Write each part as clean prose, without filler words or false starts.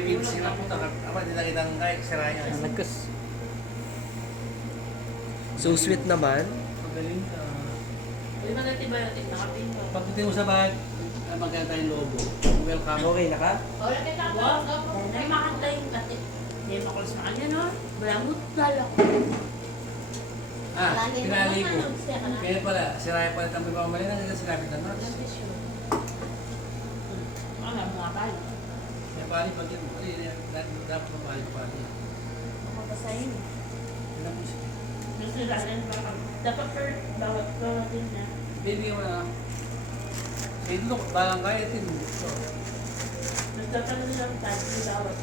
Kevin, sila po takap. Apa, hindi na kitang kahit siraya. Nagkas. So sweet naman. Magaling ka. Uy, mag-antibiotic na kapin ko. Pagdating mo sa bahay, maganda yung logo. Welcome. Okay na ka? Wala kayo kakawag ako. Ay, makanta yung kati. Hindi makulos na kanya, no? Balamut dala ko. Pinali ko. Kaya pala, siraya pala ang pagpapamali na nila sinapit na nurse. Ano, mga pala. Kaya pali, pag yun, dapat mapali pa pali. Ako basahin. Yun po siya. Gusto rin baka. Dapat bawat din na. Baby, wala. Say, look, balang kaya din. Dapat na lang tayo sa bawat.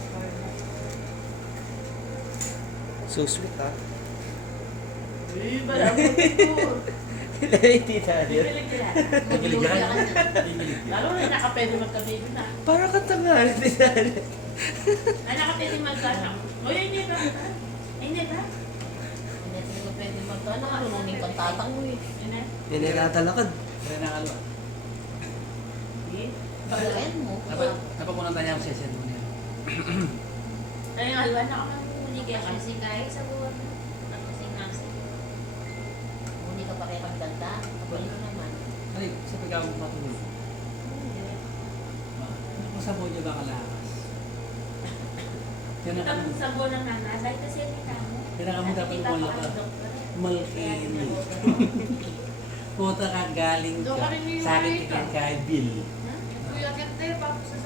So sweet ha? Uy, balamut ko. Hindi tayo. Bibilig nila. Nagilig ka. Nagilig ka. Lalo na nakapwede magka-baby na. Para ka tanga. Hindi tayo. Ay, nakapwede magka-anak. Uy, hindi ba? Hindi ba? Hindi ko pwede magkano. Marunong kang tatang mo eh. Hindi. Hindi nakatalakad. Kaya nakalo. Pagkain mo. Dapat mo nang tayo ang session mo niya. Ay, ang alwan na ako ng muli kaya kasi. Kasi kahit sa buwan mo. Nagkasing-nasi. Muni ka pa kayo pagdanda. Kabalik ko naman. Ay, sa pagkaw mo matulog. Kung sa boy niya ba kalakas? Kaya na Ang sabo ng nanasay kasi kita mo. Kailangan mo dapat wala ka. Malkini. Puta ka galing Doon ka. ka rin yung Sakit Amerika. ka kay Bill. Kuya, ganda yung papo sa